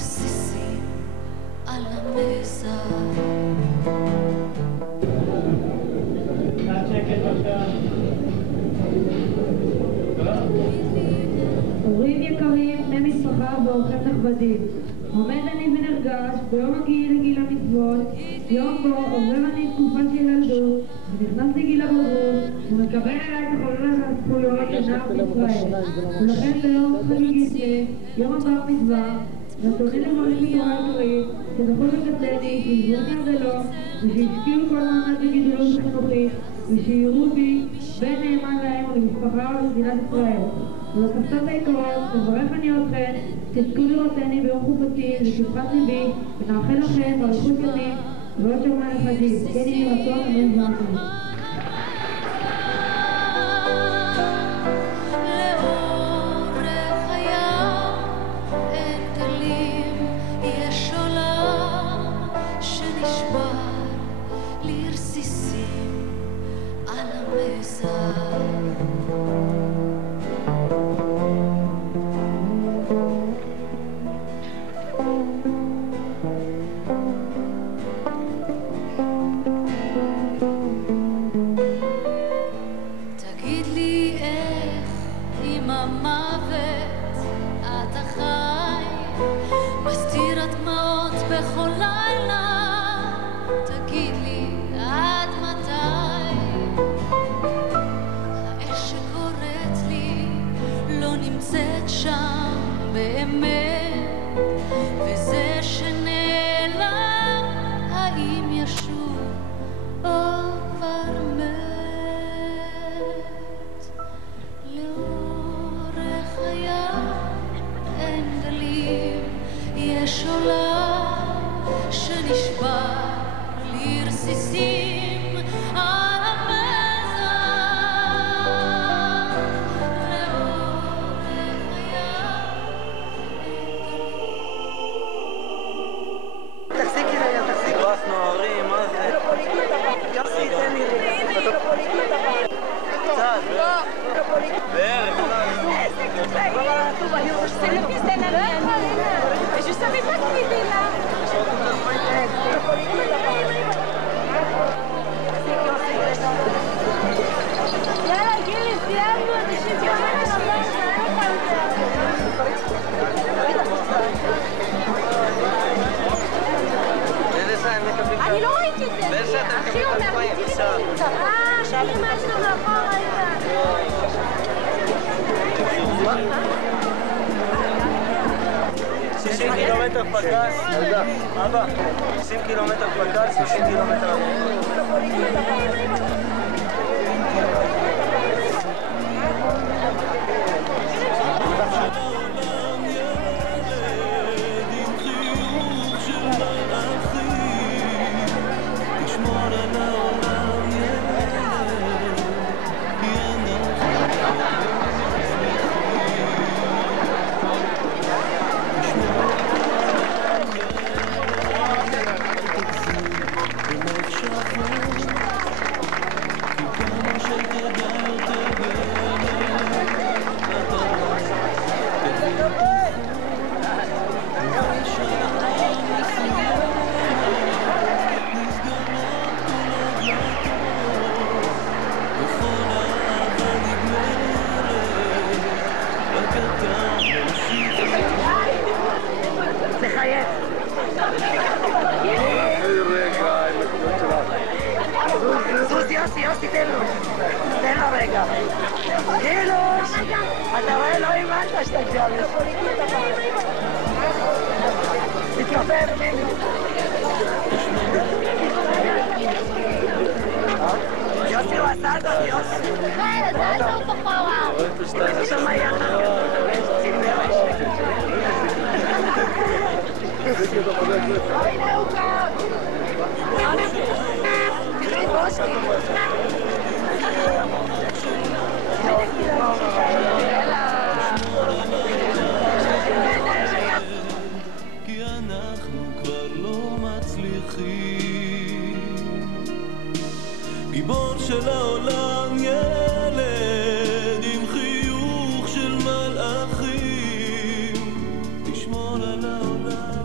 לרסיסים על המזח. הורים יקרים, בני משפחה ואורחים נכבדים, עומד אני ונרגש ביום הגיל לגיל המצוות, יום בו עובר אני תקופה של ילדות ונכנס לגיל הבגרות ומקבל אליי את החוללות והזכויות לנער בישראל. ולכן ביום חגיגי זה, יום הבר מצווה, רצוני לברך בתורה עברית שזכו וגדלני, שיזבוני עגלו ושהשקיעו כל מאמץ בגידולו וחינוכית ושיראו בי בן נאמן להם ולמשפחה ולמדינת ישראל. ולקפצות היקרות, מברך אני אתכן, תזכו לראותני ביום חופתי לשפחת ליבי, ונאחל לכם באריכות ימים ועוד שמה נכדים. כן יהי רצון, אמן ואמן. אני לא ראיתי את זה. אחי אומר, תראי מה יש לו מאחור, ראיתה. 60 קילומטר פקס, אבא, 20 קילומטר פקס, 60 קילומטר יוסי, תן לו רגע. גילוש! אתה רואה, לא אימנת שאתה ג'אלס. תתכפר ממנו. יוסי, הוא עשה זאת, יוסי. כן, אתה עשה אותו בחורה. איזה שם היה לך. הנה הוא כאן. תראי בושקי. כי אנחנו כבר לא מצליחים. גיבור של העולם, ילד עם חיוך של מלאכים, תשמור על העולם.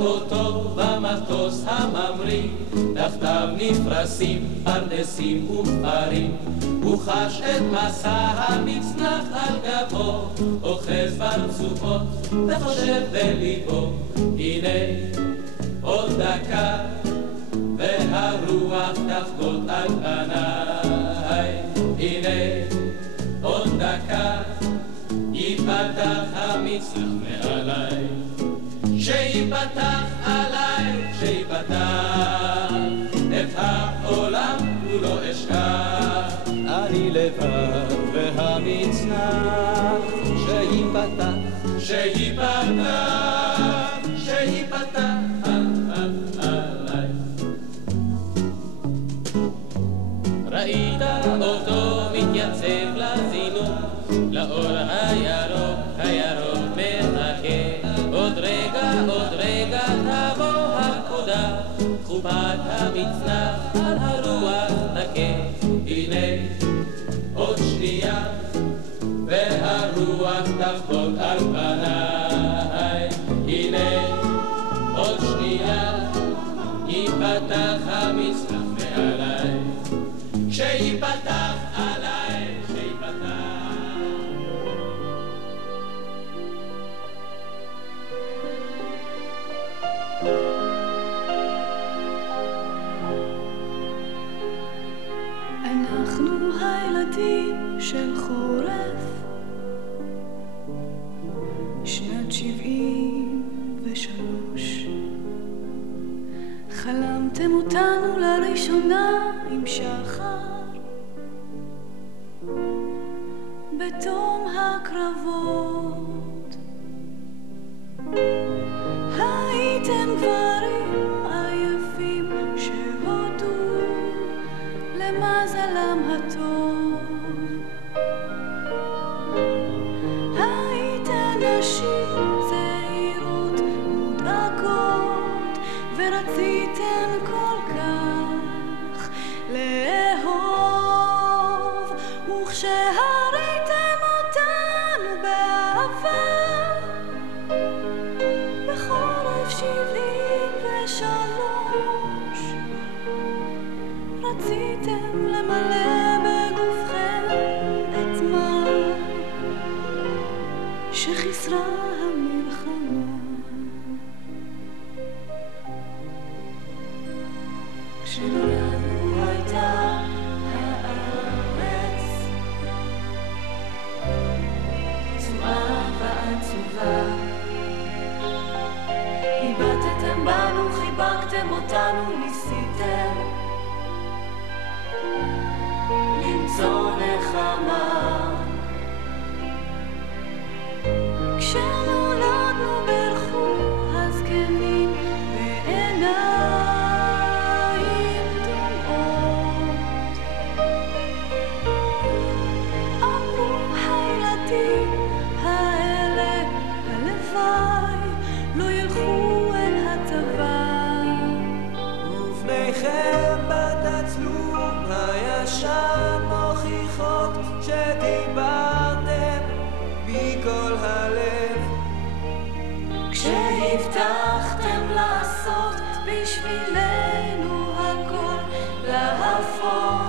אותו במטוס הממריא, תחתיו נפרסים פרדסים וכפרים, הוא חש את מסע המצנח על גבו, אוחז פרצופות וחושב בליבו, הנה עוד דקה והרוח תחבוט על פניי, הנה עוד דקה ייפתח המצנח מעליי, שיפתח עליי, שיפתח את העולם כולו אשכח, אני לבד והמצנח שיפתח, שיפתח, שיפתח עליי. ראית אותו מתייצב לזינוק, לאור הירוק, הירוק מחכה, עוד רגע תבוא הפקודה, חובת המצנח על הרוח נקה, הנה עוד שנייה והרוח תחבוט על פניי, הנה עוד שנייה ייפתח המצנח מעליי, כשיפתח עליי, כשיפתח. אנחנו הילדים של חורף, שנת 73, חלמתם אותנו לראשונה עם שחר, בתום הקרבות הייתם גברים עייפים שהודו למזלם הטוב, הייתן נשים צעירות מודאגות ורציתן כל כך לאהוב, וכשהריתם אותנו באהבה בחורף 73 רציתם למלא בגופכם את מה שחיסרה המלחמה, כשנולדנו הייתה הארץ צועה ועצובה, היבטתם בנו, חיבקתם אותנו, ניסיתם למצוא נחמה, כשנולדנו ברכו הזקנים בעיניים דומעות, אמרו הילדים האלה הלוואי לא ילכו אל הצבא, ופניכם בתצלום הישן מוכיחות שדיברתם מכל הלב, כשהבטחתם לעשות בשבילנו הכל, להפוך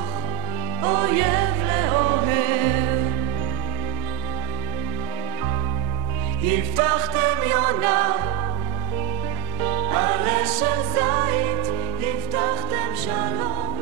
אויב לאוהב, הבטחתם יונה עלה של זית, הבטחתם שלום.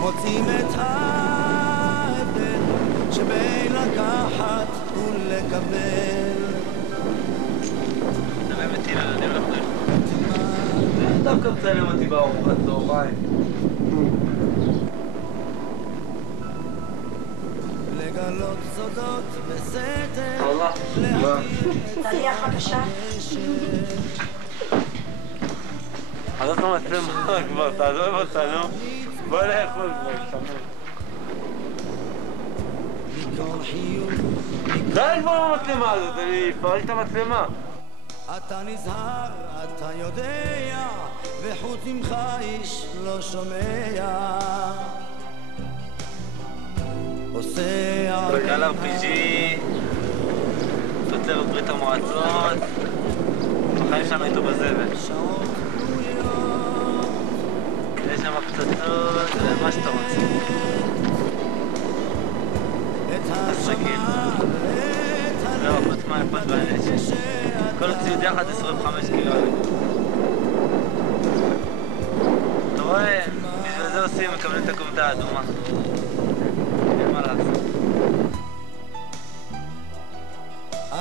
מוצאים את ההבדל שבין לקחת ולקבל. דווקא מצלם אותי בארוחת צהריים. לגלות סודות בסתר, תניח בבקשה. עזוב את המצלמה כבר, תעזוב אותנו. בוא לאכול כבר, שמח. די כבר המצלמה הזאת, אני אפרק את המצלמה. אתה נזהר, אתה יודע, וחוץ ממך איש לא שומע. עושה קל RPG, תוצרת ברית המועצות, החיים שלנו איתו בזבל. יש שם פצצות, מה שאתה רוצה. הסגים. זהו, חוץ מהאפוד והנשק. כל הציוד יחד 25 קילו. אתה רואה? בשביל זה עושים, מקבלים את הכובדה האדומה. אין מה לעשות.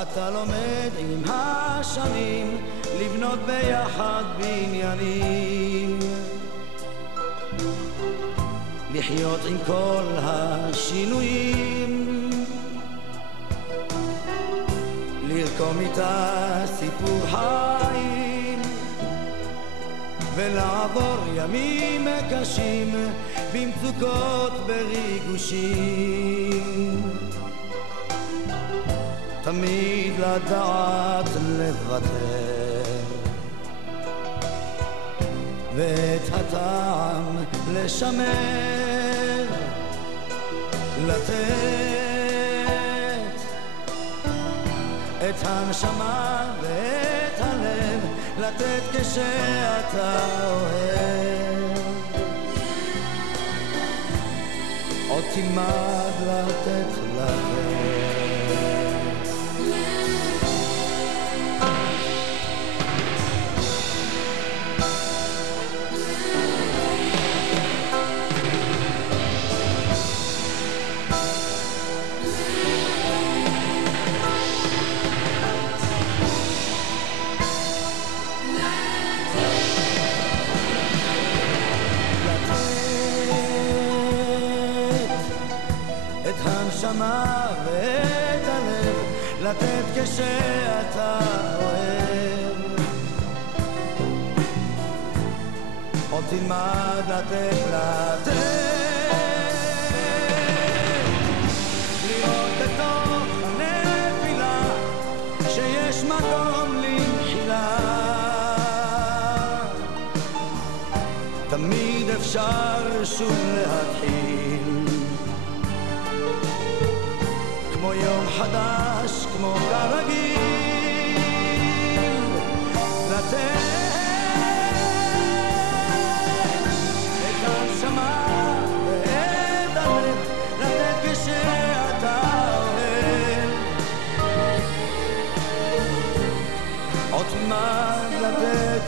אתה לומד עם השנים לבנות ביחד בניינים, לחיות עם כל השינויים, לרקום איתה סיפור חיים, ולעבור ימים קשים במצוקות בריגושים. תמיד לדעת לוותר, ואת הטעם לשמר, לתת את הנשמה ואת הלב, לתת כשאתה אוהב. עוד תלמד לתת הנשמה ואת הלב, לתת כשאתה אוהב. עוד תלמד לתת, לראות בתוך הנפילה שיש מקום למחילה. תמיד אפשר שוב להתחיל, כמו יום חדש, כמו כרגיל, לתת את הנשמה ואת הלב, לתת כשאתה אוהב. עוד תלמד לתת.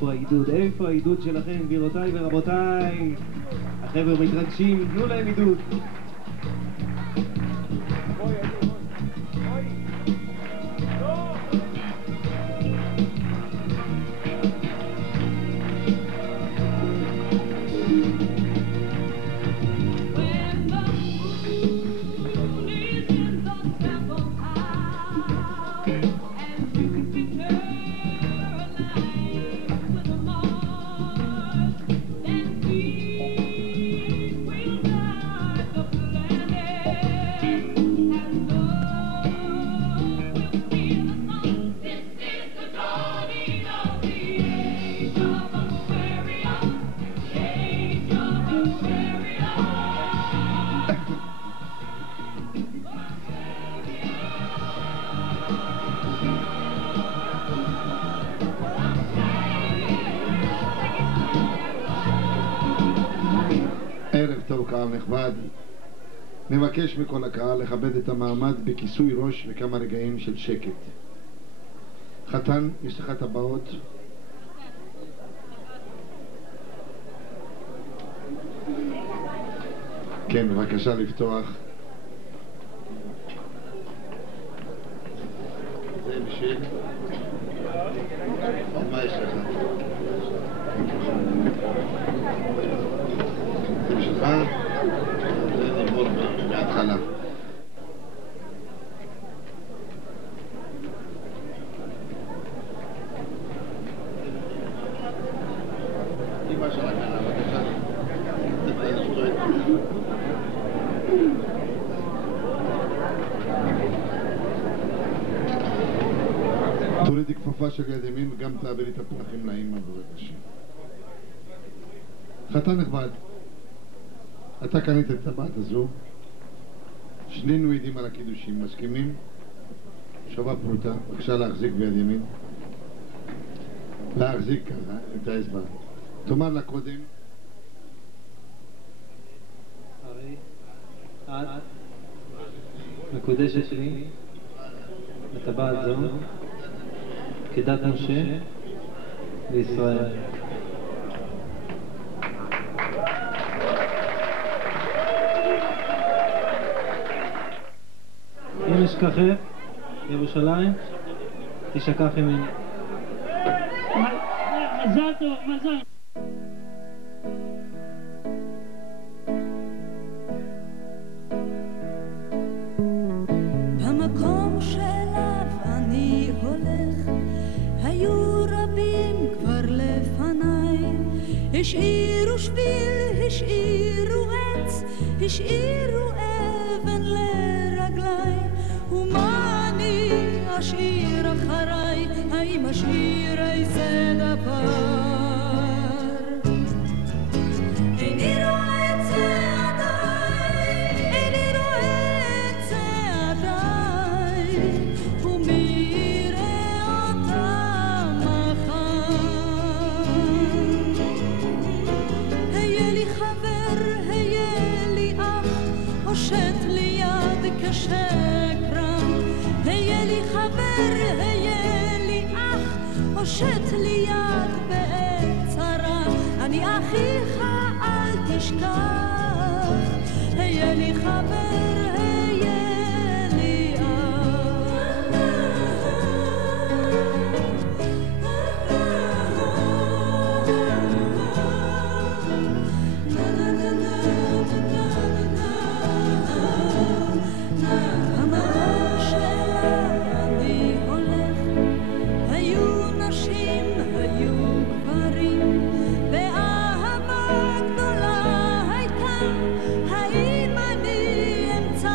איפה העידוד? איפה העידוד שלכם, גבירותיי ורבותיי? החבר'ה מתרגשים, תנו להם עידוד. ערב טוב קהל נכבד, נבקש מכל הקהל לכבד את המעמד בכיסוי ראש וכמה רגעים של שקט. חתן, יש לך טבעות? כן, בבקשה לפתוח. זה בשביל? מה יש לך? זה בשבילך? זה נגמור בהתחלה. אמא שלך, בבקשה. תורידי כפפה של יד ימין וגם תעבירי את הפרחים לאמא בבקשה. חתן נכבד, אתה קנית את הטבעת הזו, שנינו עדים על הקידושים, מסכימים? שווה פרוטה, בבקשה להחזיק ביד ימין, להחזיק ככה את האצבע. תאמר לה קודם, הרי את מקודשת לי לטבעת זו כדת משה וישראל. אם אשכחך ירושלים תשכח ממני. מזל טוב, מזל. במקום שאליו אני הולך היו רבים כבר לפניי, השאירו שביל, השאירו עץ, השאירו אבן לרגליי. ומה אני אשאיר אחריי? האם אשאיר איזה דבר? איני רואה את צעדיי, איני רואה את צעדיי, ומי יראה אותם מחר? היה לי חבר, היה לי אח, הושט לי יד כשקרן. היה לי חבר, היה לי אח, הושט לי יד בעת צרה. אני אחיך אל תשכח, היה לי חבר, היה לי האם אני אמצא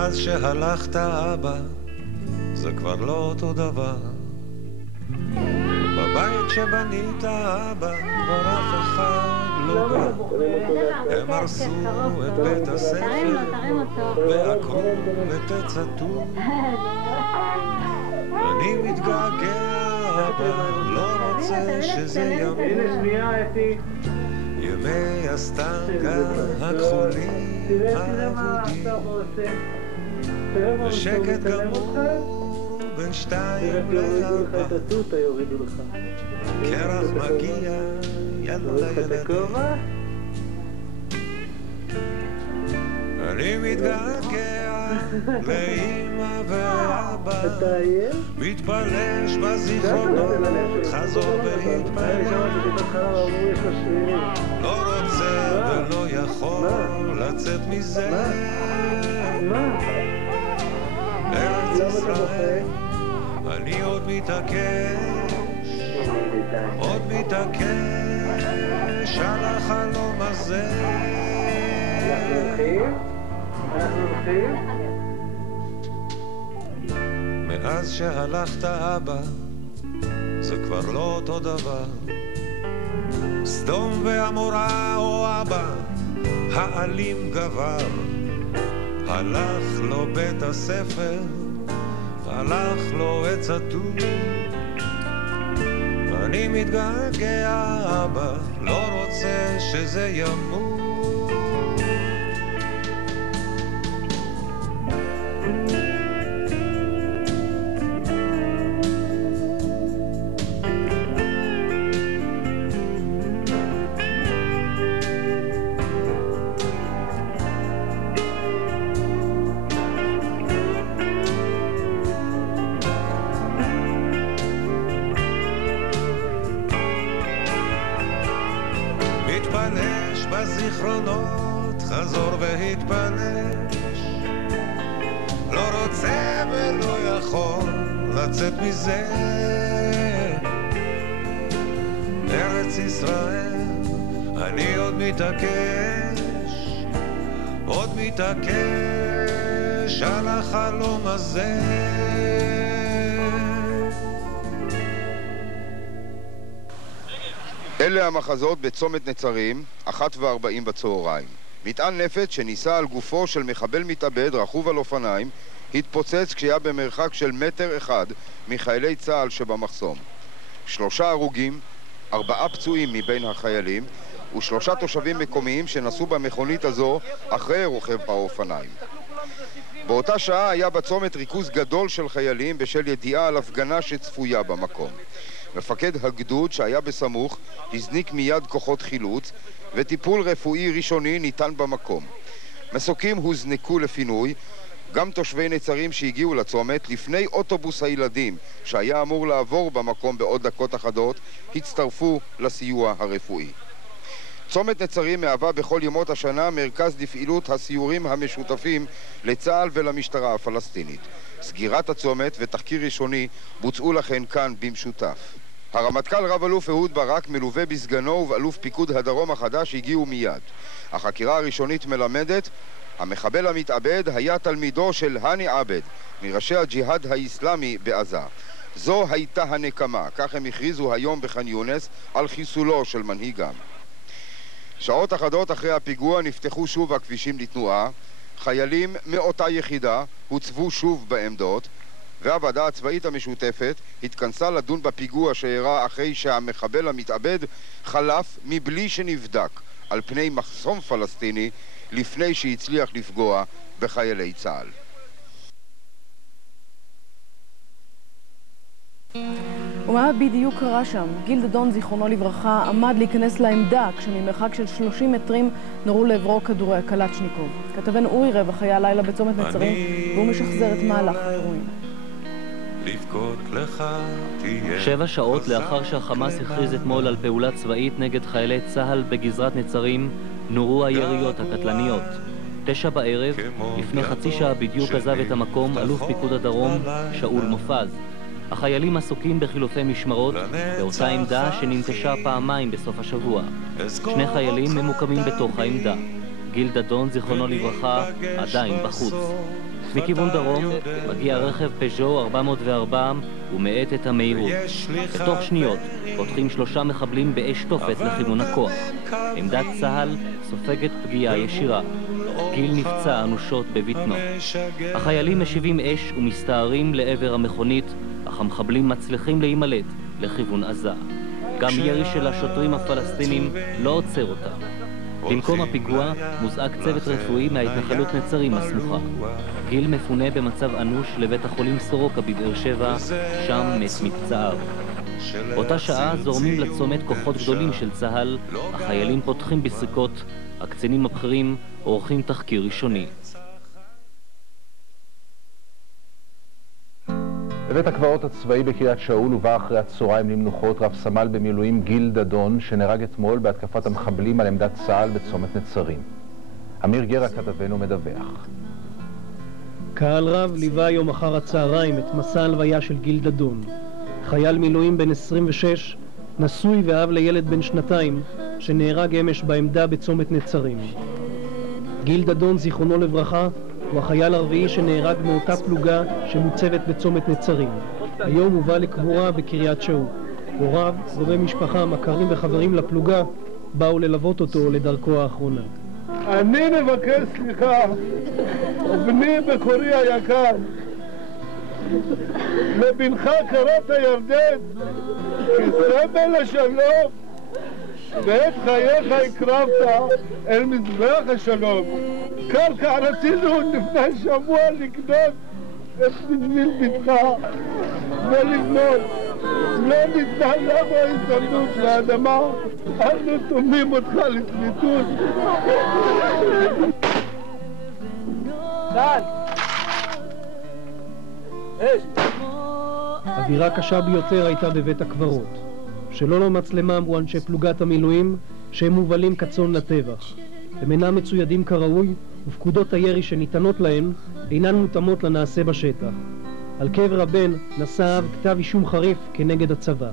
מאז שהלכת אבא, זה כבר לא אותו דבר. בבית שבנית אבא, כבר אף אחד לא בא. הם הרסו את בית הספר, והכל ותצטו. אני מתגעגע אבא, לא רוצה שזה ימות. ימי הסטנגה הכחולים האבודים, ושקט גמור בין 2 ל-4. קרח מגיע, יאללה ילדים. אני מתגעגע לאמא ואבא, מתפלש בזיכרונות, חזור והתפלש. לא רוצה ולא יכול לצאת מזה. ארץ ישראל, אני עוד מתעקש, עוד מתעקש על החלום הזה. אנחנו הולכים? מאז שהלכת אבא, זה כבר לא אותו דבר. סדום ועמורה או אבא, האלים גבר. הלך לו בית הספר, הלך לו עץ התות. אני מתגעגע אבא, לא רוצה שזה ימות. מתפלש בזיכרונות, חזור והתפלש. לא רוצה ולא יכול לצאת מזה. ארץ ישראל, אני עוד מתעקש, עוד מתעקש על החלום הזה. אלה המחזות בצומת נצרים, 1:40 בצהריים. מטען נפץ שניסה על גופו של מחבל מתאבד רכוב על אופניים התפוצץ כשהיה במרחק של 1 מטר מחיילי צה"ל שבמחסום. 3 הרוגים, 4 פצועים מבין החיילים ו3 תושבים מקומיים שנסעו במכונית הזו אחרי רוכב האופניים. באותה שעה היה בצומת ריכוז גדול של חיילים בשל ידיעה על הפגנה שצפויה במקום. מפקד הגדוד שהיה בסמוך הזניק מיד כוחות חילוץ וטיפול רפואי ראשוני ניתן במקום. מסוקים הוזנקו לפינוי, גם תושבי נצרים שהגיעו לצומת לפני אוטובוס הילדים שהיה אמור לעבור במקום בעוד דקות אחדות הצטרפו לסיוע הרפואי. צומת נצרים מהווה בכל ימות השנה מרכז לפעילות הסיורים המשותפים לצה"ל ולמשטרה הפלסטינית. סגירת הצומת ותחקיר ראשוני בוצעו לכן כאן במשותף. הרמטכ"ל רב אלוף אהוד ברק מלווה בסגנו ובאלוף פיקוד הדרום החדש הגיעו מיד. החקירה הראשונית מלמדת, המחבל המתאבד היה תלמידו של הני עבד, מראשי הג'יהאד האסלאמי בעזה. זו הייתה הנקמה, כך הם הכריזו היום בח'אן יונס על חיסולו של מנהיגם. שעות אחדות אחרי הפיגוע נפתחו שוב הכבישים לתנועה, חיילים מאותה יחידה הוצבו שוב בעמדות, והוועדה הצבאית המשותפת התכנסה לדון בפיגוע שאירע אחרי שהמחבל המתאבד חלף מבלי שנבדק על פני מחסום פלסטיני לפני שהצליח לפגוע בחיילי צה"ל. ומה בדיוק קרה שם? גיל דדון, זיכרונו לברכה, עמד להיכנס לעמדה כשממרחק של 30 מטרים נורו לעברו כדורי הקלצ'ניקוב. כתבנו אורי רווח היה לילה בצומת נצרים והוא משחזר את מהלך האירועים. 7 שעות לאחר שהחמאס הכריז אתמול על פעולה צבאית נגד חיילי צה"ל בגזרת נצרים נורו היריות הקטלניות. 9 בערב, לפני חצי שעה בדיוק עזב את המקום אלוף פיקוד הדרום שאול מופז. החיילים עסוקים בחילופי משמרות באותה עמדה שננטשה פעמיים בסוף השבוע. 2 חיילים ממוקמים בתוך העמדה. גיל דדון, זיכרונו לברכה, עדיין בחוץ. מכיוון דרום מגיע רכב פז'ו 404 ומאט את המהירות. בתוך שניות פותחים 3 מחבלים באש תופת לכיוון הכוח. עמדת צה"ל סופגת פגיעה ישירה. גיל נפצע אנושות בבטנו. החיילים משיבים אש ומסתערים לעבר המכונית, אך המחבלים מצליחים להימלט לכיוון עזה. גם ירי של השוטרים הפלסטינים לא עוצר אותם. במקום הפיגוע מוזעק צוות רפואי מההתנחלות נצרים הסמוכה. גיל מפונה במצב אנוש לבית החולים סורוקה בבאר שבע, שם מת מפצעיו. באותה שעה זורמים לצומת כוחות גדולים של צה"ל, החיילים פותחים בסריקות, הקצינים הבכירים עורכים תחקיר ראשוני. בבית הקברות הצבאי בקריית שאול הובא אחרי הצהריים למנוחות רב סמל במילואים גיל דדון, שנהרג אתמול בהתקפת המחבלים על עמדת צה"ל בצומת נצרים. אמיר גרה כתבנו מדווח. קהל רב ליווה היום אחר הצהריים את מסע הלוויה של גיל דדון, חייל מילואים בן 26, נשוי ואב לילד בן 2, שנהרג אמש בעמדה בצומת נצרים. גיל דדון, זיכרונו לברכה, הוא החייל הרביעי שנהרג מאותה פלוגה שמוצבת בצומת נצרים. היום הובא לקבורה בקריית שאול. הוריו, קרובי משפחה, מכרים וחברים לפלוגה, באו ללוות אותו לדרכו האחרונה. אני מבקש סליחה, בני בקורי היקר, לבנך קראת ירדן, כסמל השלום, ואת חייך הקרבת אל מזבח השלום. קרקע רצינו לפני שבוע לקנות את בשביל ביתך ולבנות. לא ניתנה לנו ההזדמנות לאדמה, אנו תוממים אותך לצמיתות. דן! אווירה קשה ביותר הייתה בבית הקברות. שלא למצלמה אמרו אנשי פלוגת המילואים שהם מובלים כצאן לטבח. הם אינם מצוידים כראוי, ופקודות הירי שניתנות להם אינן מותאמות לנעשה בשטח. על קבר הבן נשא אב כתב אישום חריף כנגד הצבא.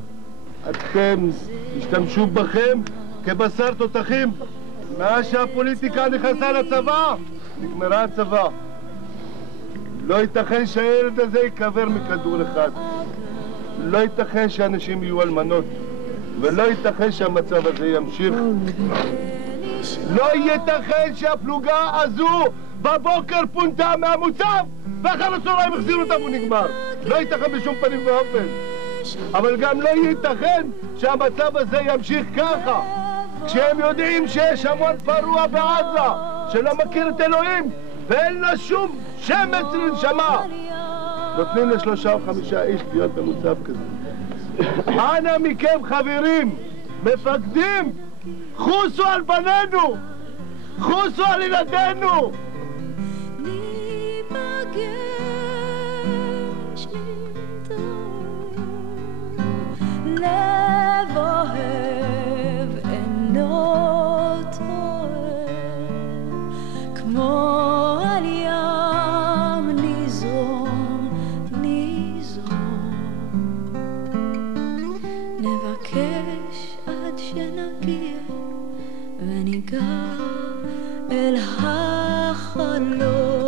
אתם השתמשו בכם כבשר תותחים. מאז שהפוליטיקה נכנסה לצבא, נגמרה הצבא. לא ייתכן שהילד הזה יקבר מכדור אחד. לא ייתכן שאנשים יהיו אלמנות. ולא ייתכן שהמצב הזה ימשיך. לא ייתכן שהפלוגה הזו בבוקר פונתה מהמוצב ואחר הצהריים החזירו אותם ונגמר. לא ייתכן בשום פנים ואופן. אבל גם לא ייתכן שהמצב הזה ימשיך ככה, כשהם יודעים שיש המון פרוע בעזה שלא מכיר את אלוהים ואין לו שום שמץ לנשמה. נותנים ל3 או 5 איש להיות במצב כזה. אנא מכם חברים, מפקדים, חוסו על בנינו, חוסו על ילדינו. לב אוהב אינו טועה, כמו על ים ניזון, נבקש עד שנגיע וניגע אל החלום.